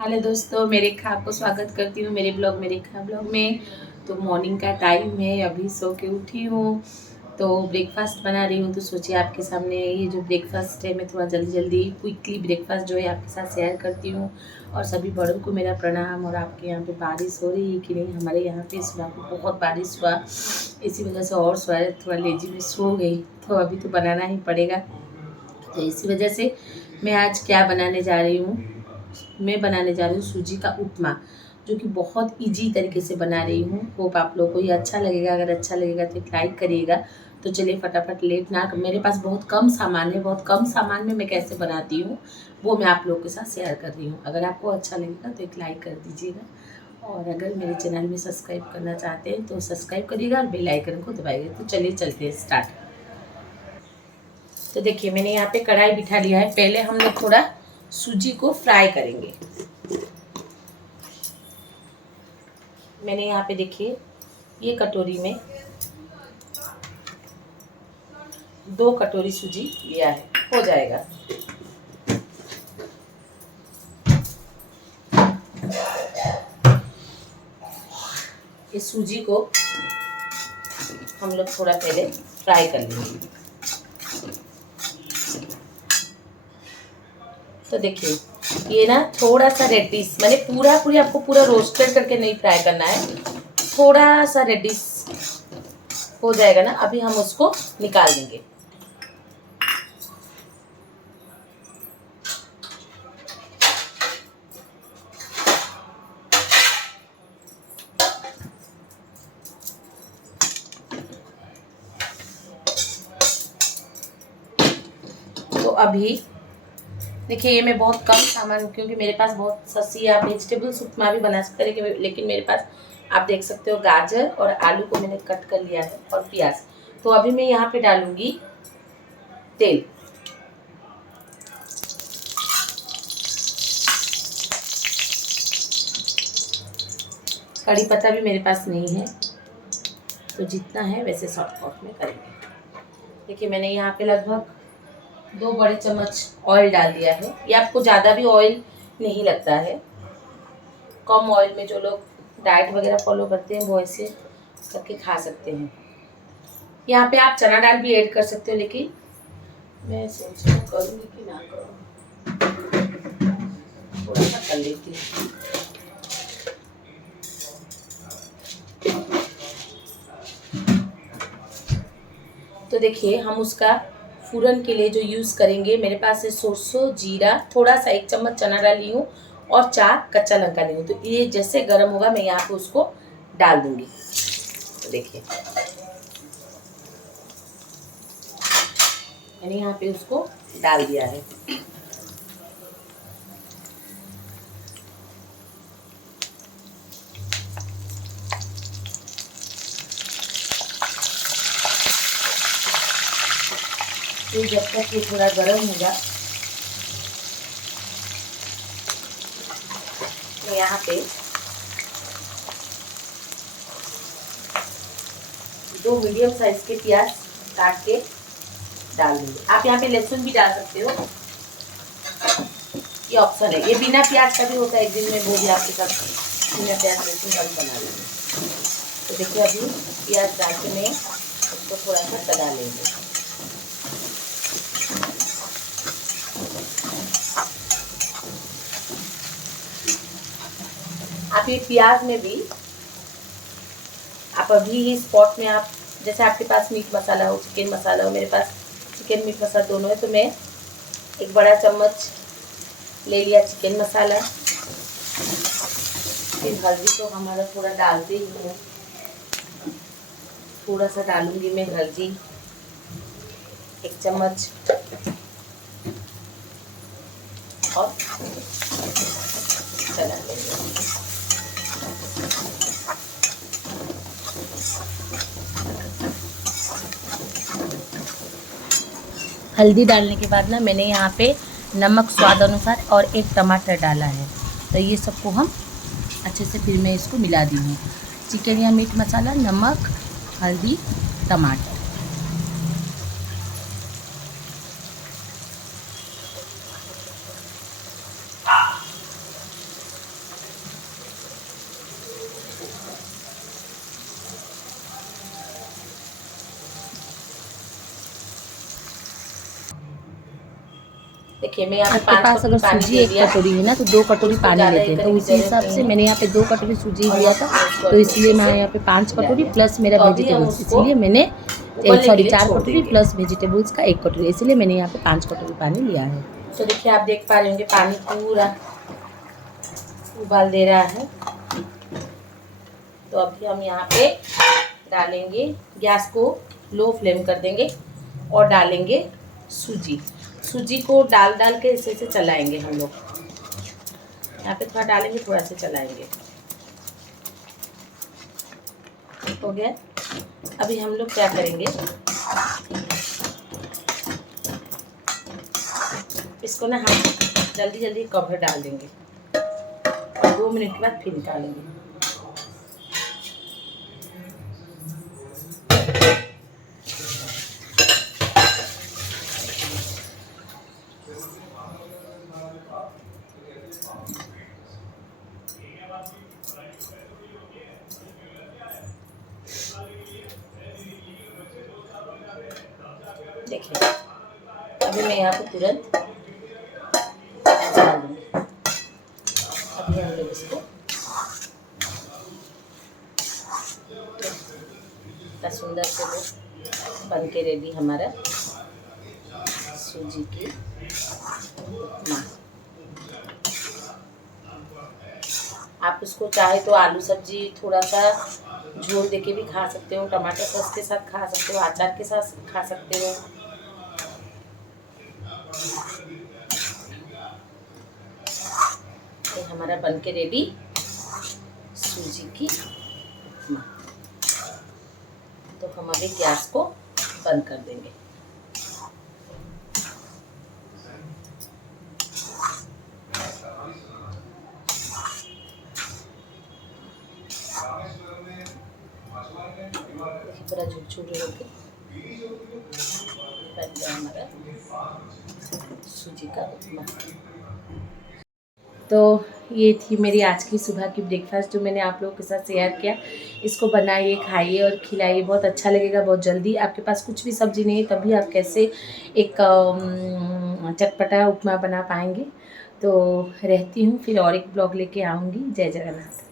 Hello दोस्तों, मेरे खा आपको स्वागत करती हूँ मेरे ब्लॉग में। तो मॉर्निंग का टाइम है, अभी सो के उठी हूँ तो ब्रेकफास्ट बना रही हूँ। तो सोचिए आपके सामने ये जो ब्रेकफास्ट है, मैं थोड़ा जल्दी जल्दी क्विकली ब्रेकफास्ट जो है आपके साथ शेयर करती हूँ। और सभी बड़ों को मेरा प्रणाम। और आपके यहाँ पे बारिश हो रही है कि नहीं? हमारे यहाँ पे सुबह को बहुत बारिश हुआ, इसी वजह से और थोड़ा लेजी में सो गई। तो अभी तो बनाना ही पड़ेगा। तो इसी वजह से मैं आज क्या बनाने जा रही हूँ, मैं बनाने जा रही हूँ सूजी का उपमा, जो कि बहुत इजी तरीके से बना रही हूँ। होप आप लोगों को ये अच्छा लगेगा। अगर अच्छा लगेगा तो एक लाइक करिएगा। तो चलिए फटाफट लेट ना, मेरे पास बहुत कम सामान है, बहुत कम सामान में मैं कैसे बनाती हूँ वो मैं आप लोगों के साथ शेयर कर रही हूँ। अगर आपको अच्छा लगेगा तो एक लाइक कर दीजिएगा। और अगर मेरे चैनल में सब्सक्राइब करना चाहते हैं तो सब्सक्राइब करिएगा और बेल आइकन को दबाइएगा। तो चलिए चलते हैं स्टार्ट। तो देखिए मैंने यहाँ पे कढ़ाई बिठा लिया है। पहले हम लोग थोड़ा सूजी को फ्राई करेंगे। मैंने यहाँ पे देखिए ये कटोरी में 2 कटोरी सूजी लिया है, हो जाएगा। इस सूजी को हम लोग थोड़ा पहले फ्राई कर लेंगे। तो देखिए ये ना थोड़ा सा रेडिश, मैंने पूरी आपको पूरा रोस्टेड करके नहीं फ्राई करना है, थोड़ा सा रेडिश हो जाएगा ना, अभी हम उसको निकाल देंगे। तो अभी देखिए ये मैं बहुत कम सामान, क्योंकि मेरे पास बहुत सस्ती, आप वेजिटेबल्स उपमा भी बना सकते हैं, लेकिन मेरे पास आप देख सकते हो गाजर और आलू को मैंने कट कर लिया है और प्याज। तो अभी मैं यहाँ पे डालूंगी तेल। कड़ी पत्ता भी मेरे पास नहीं है, तो जितना है वैसे शॉर्टकट में करेंगे। देखिए मैंने यहाँ पे लगभग 2 बड़े चम्मच ऑयल डाल दिया है। ये आपको ज़्यादा भी ऑयल नहीं लगता है, कम ऑयल में जो लोग डाइट वगैरह फॉलो करते हैं वो ऐसे करके खा सकते हैं। यहाँ पे आप चना दाल भी ऐड कर सकते हो, लेकिन मैं सोच रही हूँ करूँगी कि ना करूँ, थोड़ा सा कर लेती हूँ। तो देखिए हम उसका फूरन के लिए जो यूज़ करेंगे, मेरे पास है सरसों, जीरा, थोड़ा सा 1 चम्मच चना डाल ली हूँ और 4 कच्चा लंका ली हूँ। तो ये जैसे गर्म होगा मैं यहाँ पे उसको डाल दूंगी। तो देखिए मैंने यहाँ पे उसको डाल दिया है। तो जब तक ये थोड़ा गर्म होगा, मैं यहाँ पे 2 मीडियम साइज के प्याज काट के डाल दूंगी। आप यहाँ पे लहसुन भी डाल सकते हो, ये ऑप्शन है। ये बिना प्याज का भी होता है, एक दिन में वो भी आपके साथ बिना प्याज लहसुन का भी बना लेंगे। तो देखिए अभी प्याज डाल के मैं उसको थोड़ा सा चला लेंगे। आप ये प्याज में भी आप अभी ही स्पॉट में, आप जैसे आपके पास मीट मसाला हो, चिकन मसाला हो, मेरे पास चिकन मीट मसाला दोनों है, तो मैं 1 बड़ा चम्मच ले लिया चिकन मसाला। फिर हल्दी तो हमारा थोड़ा डालते ही हूँ, थोड़ा सा डालूंगी मैं हल्दी, 1 चम्मच, और चला लेंगे। हल्दी डालने के बाद ना मैंने यहाँ पे नमक स्वाद अनुसार और 1 टमाटर डाला है। तो ये सबको हम अच्छे से फिर मैं इसको मिला दी हूँ। चिकन या मीट मसाला, नमक, हल्दी, टमाटर। देखिए मैं यहाँ पे आपके 5 पास कटोरी अगर पानी सूजी ले 1 लिया। कटोरी है ना तो 2 कटोरी उसको पानी ज़्यादा लेते हैं, तो करने की उसी ज़रूरत हिसाब नहीं से है। मैंने यहाँ पे 2 कटोरी सूजी और लिया हम था, उसको तो अच्छे इसलिए मैं से यहाँ पे 5 मिला कटोरी लिया। प्लस मेरा तो अभी हम वेजिटेबल्स, उसको इसलिए मैंने उबलने के सॉरी लिए 4 छोड़ कटोरी देंगे। प्लस वेजिटेबल्स का 1 कटोरी, इसलिए मैंने यहाँ पे 5 कटोरी पानी लिया है। तो देखिए आप देख पा रहे होंगे पानी पूरा उबाल दे रहा है। तो अभी हम यहाँ पे डालेंगे, गैस को लो फ्लेम कर देंगे और डालेंगे सूजी। सूजी को डाल के इसे से चलाएंगे हम लोग। यहाँ पे थोड़ा डालेंगे, थोड़ा से चलाएंगे। हो गया। अभी हम लोग क्या करेंगे, इसको ना हम जल्दी कवर डाल देंगे और 2 मिनट के बाद फिर निकालेंगे। देखिए अभी मैं यहाँ पे तुरंत डाल दूँगी। अभी हम लोग इसको इतना सुंदर से वो बन के रेडी हमारा सूजी की उपमा। आप उसको चाहे तो आलू सब्जी थोड़ा सा झोल देके भी खा सकते हो, टमाटर सॉस के साथ खा सकते हो, अचार के साथ खा सकते हो। ये हमारा बन के रेडी सूजी की उपमा। तो हम अभी गैस को बंद कर देंगे। पूरा झुरझुर होके बन गया हमारा सूजी का उपमा। तो ये थी मेरी आज की सुबह की ब्रेकफास्ट जो मैंने आप लोगों के साथ शेयर किया। इसको बनाइए, खाइए और खिलाइए, बहुत अच्छा लगेगा बहुत जल्दी। आपके पास कुछ भी सब्ज़ी नहीं है तभी आप कैसे एक चटपटा उपमा बना पाएंगे। तो रहती हूँ, फिर और एक ब्लॉग लेके आऊँगी। जय जगन्नाथ।